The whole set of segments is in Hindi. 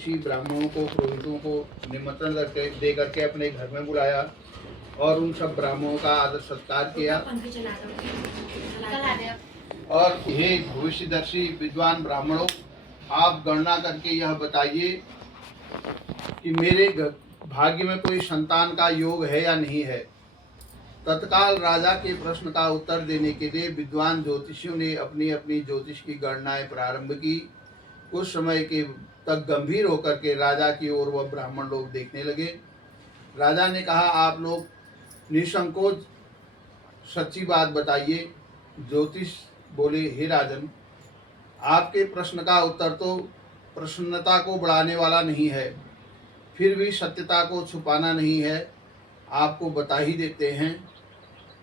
ज्योतिषी ब्राह्मणों को, पुरोहितों को निमंत्रण दे करके अपने घर में बुलाया और उन सब ब्राह्मणों का आदर सत्कार किया। और हे भविष्यदर्शी विद्वान ब्राह्मणों, आप गणना करके यह बताइए कि मेरे भाग्य में कोई संतान का योग है या नहीं है। तत्काल राजा के प्रश्न का उत्तर देने के लिए विद्वान ज्योतिषियों ने अपनी अपनी ज्योतिष की गणनाएं प्रारंभ की। कुछ समय के तक गंभीर होकर के राजा की ओर वह ब्राह्मण लोग देखने लगे। राजा ने कहा, आप लोग निसंकोच सच्ची बात बताइए। ज्योतिष बोले, हे राजन, आपके प्रश्न का उत्तर तो प्रसन्नता को बढ़ाने वाला नहीं है, फिर भी सत्यता को छुपाना नहीं है। आपको बता ही देते हैं।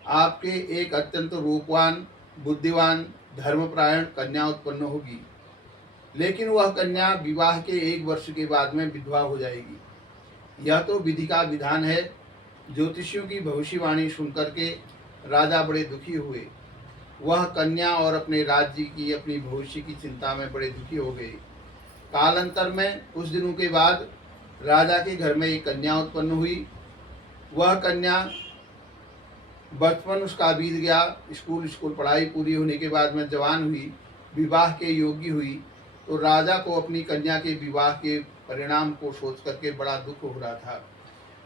आपके एक अत्यंत रूपवान, बुद्धिवान, धर्मपरायण कन्या उत्पन्न होगी, लेकिन वह कन्या विवाह के 1 वर्ष के बाद में विधवा हो जाएगी। यह तो विधि का विधान है। ज्योतिषियों की भविष्यवाणी सुनकर के राजा बड़े दुखी हुए। वह कन्या और अपने राज्य की, अपनी भविष्य की चिंता में बड़े दुखी हो गए। कालांतर में कुछ दिनों के बाद राजा के घर में एक कन्या उत्पन्न हुई। वह कन्या बचपन उसका बीत गया, स्कूल पढ़ाई पूरी होने के बाद में जवान हुई, विवाह के योग्य हुई, तो राजा को अपनी कन्या के विवाह के परिणाम को सोच करके बड़ा दुख हो रहा था।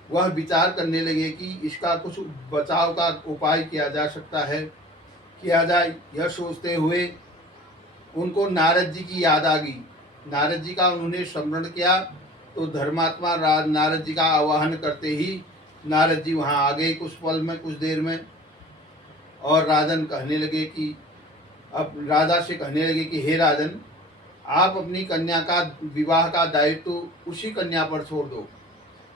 वह विचार करने लगे कि इसका कुछ बचाव का उपाय किया जा सकता है, किया जाए। यह सोचते हुए उनको नारद जी की याद आ गई। नारद जी का उन्होंने स्मरण किया तो धर्मात्मा नारद जी का आवाहन करते ही नारद जी वहाँ आ गए कुछ पल में, कुछ देर में। और राजन कहने लगे कि अब राजा से कहने लगे कि हे राजन, आप अपनी कन्या का विवाह का दायित्व उसी कन्या पर छोड़ दो।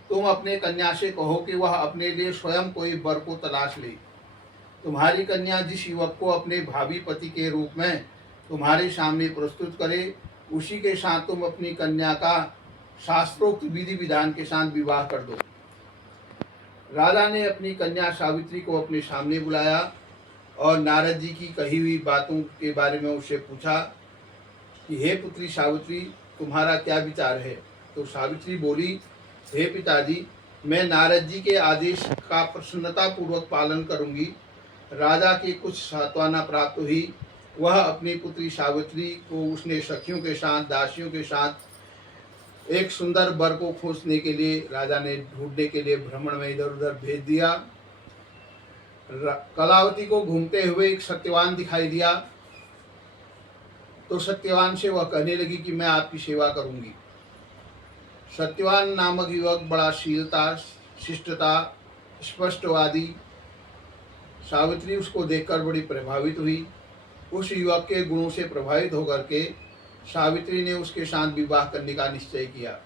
तुम अपने कन्या से कहो कि वह अपने लिए स्वयं कोई वर को तलाश ले। तुम्हारी कन्या जिस युवक को अपने भावी पति के रूप में तुम्हारे सामने प्रस्तुत करे, उसी के साथ तुम अपनी कन्या का शास्त्रोक्त विधि विधान के साथ विवाह कर दो। राजा ने अपनी कन्या सावित्री को अपने सामने बुलाया और नारद जी की कही हुई बातों के बारे में उससे पूछा कि हे पुत्री सावित्री, तुम्हारा क्या विचार है। तो सावित्री बोली, हे पिताजी, मैं नारद जी के आदेश का प्रसन्नता पूर्वक पालन करूंगी। राजा की कुछ सांत्वना प्राप्त हुई। वह अपनी पुत्री सावित्री को उसने सखियों के साथ, दासियों के साथ एक सुंदर वर को खोजने के लिए राजा ने ढूंढने के लिए भ्रमण में इधर उधर भेज दिया। कलावती को घूमते हुए एक सत्यवान दिखाई दिया, तो सत्यवान से वह कहने लगी कि मैं आपकी सेवा करूंगी। सत्यवान नामक युवक बड़ा शीलता, शिष्टता, स्पष्टवादी। सावित्री उसको देखकर बड़ी प्रभावित हुई। उस युवक के गुणों से प्रभावित होकर के सावित्री ने उसके साथ विवाह करने का निश्चय किया।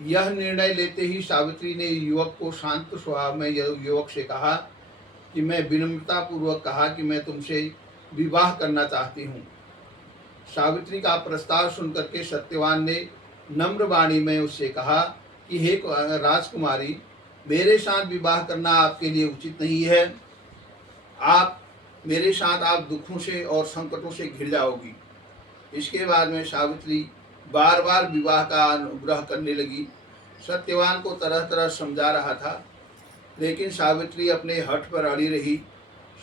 यह निर्णय लेते ही सावित्री ने युवक को शांत स्वभाव में युवक से कहा कि मैं विनम्रता पूर्वक कहा कि मैं तुमसे विवाह करना चाहती हूँ। सावित्री का प्रस्ताव सुनकर के सत्यवान ने नम्र वाणी में उससे कहा कि हे राजकुमारी, मेरे साथ विवाह करना आपके लिए उचित नहीं है। आप मेरे साथ आप दुखों से और संकटों से घिर जाओगी। इसके बाद में सावित्री बार बार विवाह का अनुग्रह करने लगी। सत्यवान को तरह तरह समझा रहा था, लेकिन सावित्री अपने हठ पर अड़ी रही।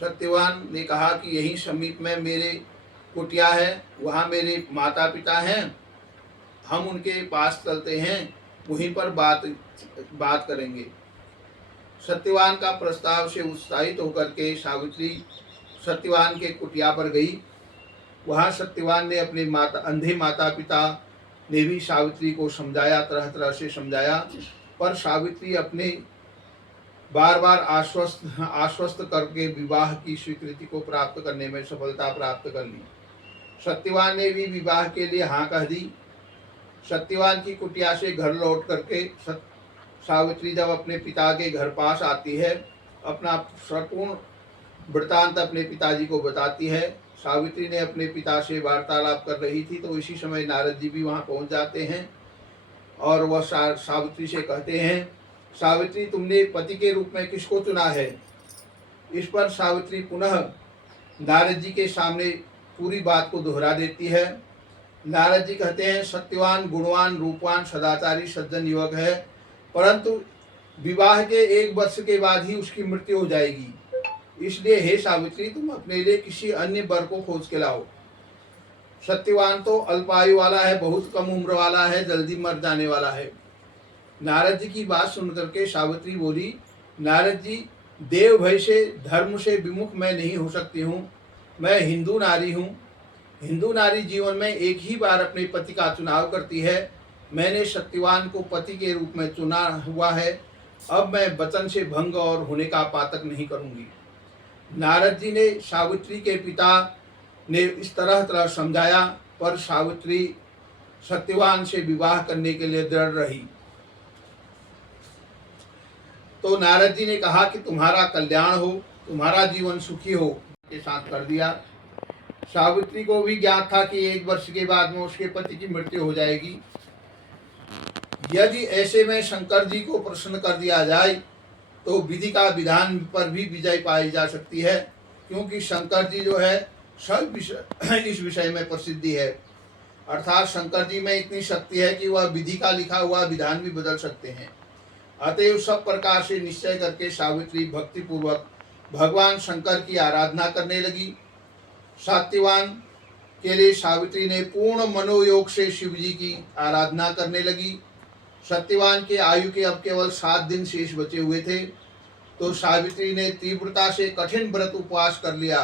सत्यवान ने कहा कि यहीं समीप में मेरे कुटिया है, वहाँ मेरे माता पिता हैं, हम उनके पास चलते हैं, वहीं पर बात करेंगे। सत्यवान का प्रस्ताव से उत्साहित होकर के सावित्री सत्यवान के कुटिया पर गई। वहाँ सत्यवान ने अपने अंधे माता पिता ने भी सावित्री को समझाया, तरह तरह से समझाया, पर सावित्री अपने बार बार आश्वस्त करके विवाह की स्वीकृति को प्राप्त करने में सफलता प्राप्त कर ली। सत्यवान ने भी विवाह के लिए हाँ कह दी। सत्यवान की कुटिया से घर लौट करके सावित्री जब अपने पिता के घर पास आती है, अपना संपूर्ण वृत्तांत अपने पिताजी को बताती है। सावित्री ने अपने पिता से वार्तालाप कर रही थी, तो इसी समय नारद जी भी वहाँ पहुँच जाते हैं और वह सावित्री से कहते हैं, सावित्री, तुमने पति के रूप में किसको चुना है। इस पर सावित्री पुनः नारद जी के सामने पूरी बात को दोहरा देती है। नारद जी कहते हैं सत्यवान, गुणवान, रूपवान, सदाचारी, सज्जन युवक है, परंतु विवाह के 1 वर्ष के बाद ही उसकी मृत्यु हो जाएगी। इसलिए हे सावित्री, तुम अपने लिए किसी अन्य वर को खोज के लाओ। सत्यवान तो अल्पायु वाला है, बहुत कम उम्र वाला है, जल्दी मर जाने वाला है। नारद जी की बात सुनकर के सावित्री बोली, नारद जी, देव भय से, धर्म से विमुख मैं नहीं हो सकती हूँ। मैं हिंदू नारी हूँ। हिंदू नारी जीवन में एक ही बार अपने पति का चुनाव करती है। मैंने सत्यवान को पति के रूप में चुना हुआ है। अब मैं वचन से भंग और होने का पातक नहीं करूंगी। नारद जी ने सावित्री के पिता ने इस तरह समझाया, पर सावित्री सत्यवान से विवाह करने के लिए दृढ़ रही। तो नारद जी ने कहा कि तुम्हारा कल्याण हो, तुम्हारा जीवन सुखी हो, के साथ कर दिया। सावित्री को भी ज्ञात था कि 1 वर्ष के बाद में उसके पति की मृत्यु हो जाएगी। यदि ऐसे में शंकर जी को प्रसन्न कर दिया जाए तो विधि का विधान पर भी विजय पाई जा सकती है, क्योंकि शंकर जी जो है सब इस विषय में प्रसिद्धि है। अर्थात शंकर जी में इतनी शक्ति है कि वह विधि का लिखा हुआ विधान भी बदल सकते हैं। अतएव सब प्रकार से निश्चय करके सावित्री भक्ति पूर्वक भगवान शंकर की आराधना करने लगी। सत्यवान के लिए सावित्री ने पूर्ण मनोयोग से शिव जी की आराधना करने लगी। सत्यवान के आयु के अब केवल 7 दिन शेष बचे हुए थे, तो सावित्री ने तीव्रता से कठिन व्रत उपवास कर लिया।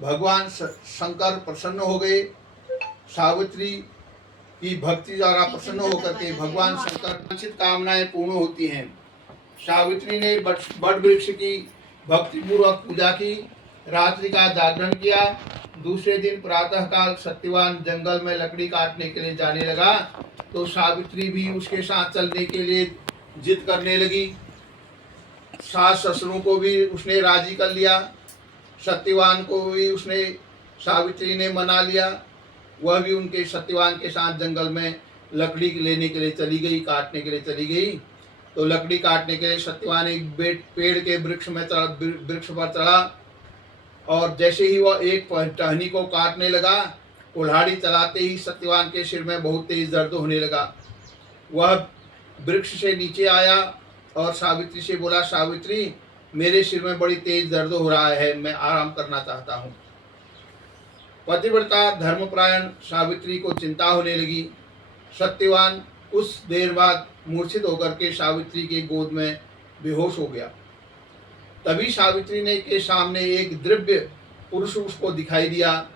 भगवान शंकर प्रसन्न हो गए। सावित्री की भक्ति द्वारा प्रसन्न होकर के भगवान शंकर वांछित कामनाएं पूर्ण होती हैं। सावित्री ने बड़ वृक्ष की भक्ति पूर्वक पूजा की, रात्रि का जागरण किया। दूसरे दिन प्रातः काल सत्यवान जंगल में लकड़ी काटने के लिए जाने लगा, तो सावित्री भी उसके साथ चलने के लिए जिद करने लगी। सास ससुरों को भी उसने राजी कर लिया। सत्यवान को भी उसने सावित्री ने मना लिया। वह भी उनके सत्यवान के साथ जंगल में लकड़ी लेने के लिए चली गई, काटने के लिए चली गई। तो लकड़ी काटने के लिए सत्यवान एक पेड़ के वृक्ष पर चढ़ा, और जैसे ही वह एक टहनी को काटने लगा, कुल्हाड़ी चलाते ही सत्यवान के सिर में बहुत तेज दर्द होने लगा। वह वृक्ष से नीचे आया और सावित्री से बोला, सावित्री, मेरे सिर में बड़ी तेज दर्द हो रहा है, मैं आराम करना चाहता हूँ। पतिव्रता धर्मपरायण सावित्री को चिंता होने लगी। सत्यवान कुछ देर बाद मूर्छित होकर के सावित्री के गोद में बेहोश हो गया। तभी सावित्री ने के सामने एक दिव्य पुरुष उसको दिखाई दिया।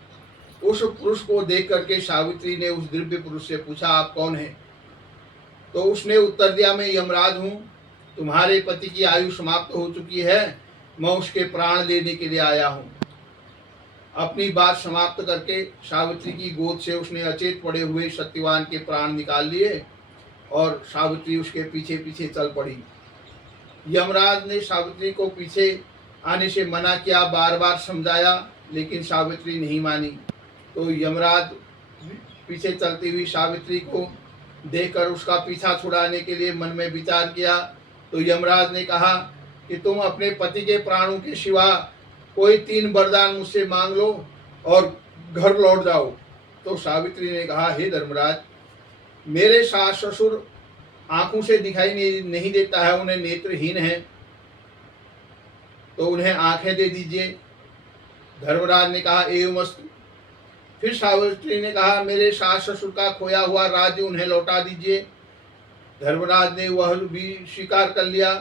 उस पुरुष को देख करके सावित्री ने उस दिव्य पुरुष से पूछा, आप कौन हैं? तो उसने उत्तर दिया, मैं यमराज हूँ। तुम्हारे पति की आयु समाप्त हो चुकी है, मैं उसके प्राण लेने के लिए आया हूँ। अपनी बात समाप्त करके सावित्री की गोद से उसने अचेत पड़े हुए सत्यवान के प्राण निकाल लिए और सावित्री उसके पीछे पीछे चल पड़ी। यमराज ने सावित्री को पीछे आने से मना किया, बार बार समझाया, लेकिन सावित्री नहीं मानी। तो यमराज पीछे चलती हुई सावित्री को देखकर उसका पीछा छुड़ाने के लिए मन में विचार किया। तो यमराज ने कहा कि तुम अपने पति के प्राणों के सिवा कोई 3 वरदान मुझसे मांग लो और घर लौट जाओ। तो सावित्री ने कहा, हे धर्मराज, मेरे सास ससुर आंखों से दिखाई नहीं देता है, उन्हें नेत्रहीन है, तो उन्हें आंखें दे दीजिए। धर्मराज ने कहा, एवमस्तु। फिर सावित्री ने कहा, मेरे सास ससुर का खोया हुआ राज्य उन्हें लौटा दीजिए। धर्मराज ने वह भी स्वीकार कर लिया।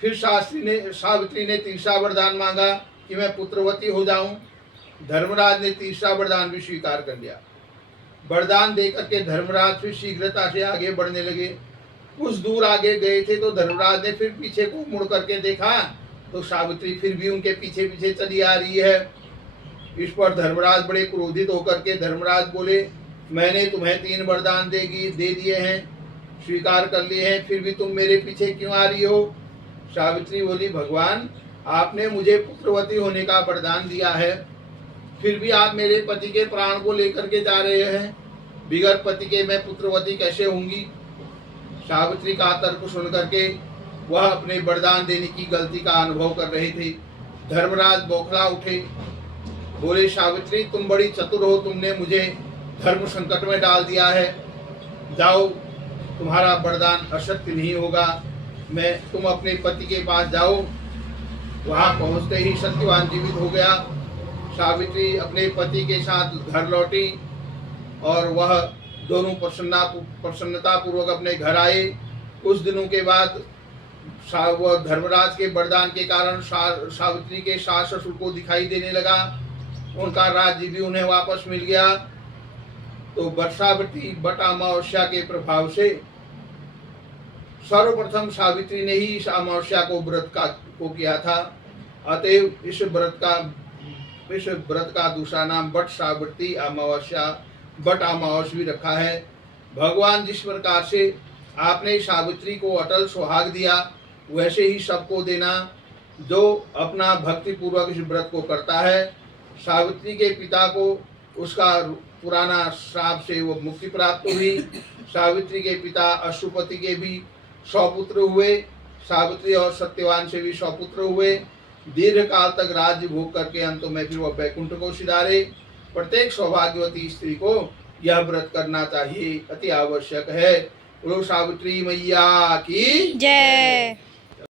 फिर सावित्री ने तीसरा वरदान मांगा कि मैं पुत्रवती हो जाऊं। धर्मराज ने तीसरा वरदान भी स्वीकार कर लिया। वरदान देकर के धर्मराज फिर शीघ्रता से आगे बढ़ने लगे। कुछ दूर आगे गए थे तो धर्मराज ने फिर पीछे को मुड़ करके देखा, तो सावित्री फिर भी उनके पीछे पीछे चली आ रही है। इस पर धर्मराज बड़े क्रोधित होकर के धर्मराज बोले, मैंने तुम्हें 3 वरदान दे दिए हैं, स्वीकार कर लिए हैं, फिर भी तुम मेरे पीछे क्यों आ रही हो? सावित्री बोली, भगवान, आपने मुझे पुत्रवती होने का वरदान दिया है, फिर भी आप मेरे पति के प्राण को लेकर के जा रहे हैं। बिगर पति के मैं पुत्रवती कैसे होंगी? सावित्री का तर्क सुनकर के वह अपने वरदान देने की गलती का अनुभव कर रहे थे। धर्मराज बौखला उठे, बोले, सावित्री, तुम बड़ी चतुर हो, तुमने मुझे धर्म संकट में डाल दिया है। जाओ, तुम्हारा वरदान असत्य नहीं होगा, तुम अपने पति के पास जाओ। वहां पहुंचते ही सत्यवान जीवित हो गया। सावित्री अपने पति के साथ घर लौटी और वह दोनों प्रसन्नता पूर्वक अपने घर आए। कुछ दिनों के बाद वह धर्मराज के वरदान के कारण सावित्री के सास ससुर को दिखाई देने लगा। उनका राज्य भी उन्हें वापस मिल गया। तो वर्षावती बट अमावस्या के प्रभाव से सर्वप्रथम सावित्री ने ही इस अमावस्या को व्रत को किया था। अतएव इस व्रत का दूसरा नाम बट सावित्री अमावस्या, बट अमावस भी रखा है। भगवान जिस प्रकार से आपने सावित्री को अटल सुहाग दिया, वैसे ही सबको देना जो अपना भक्ति पूर्वक इस व्रत को करता है। सावित्री के पिता को उसका पुराना श्राप से वो मुक्ति प्राप्त हुई। सावित्री के पिता अशुपति के भी 100 पुत्र हुए। सावित्री और सत्यवान से भी 100 पुत्र हुए। दीर्घ काल तक राज्य भोग करके अंत में फिर वह बैकुंठ को सिधारे। प्रत्येक सौभाग्यवती स्त्री को यह व्रत करना चाहिए, अति आवश्यक है। बोलो सावित्री मैया की जय।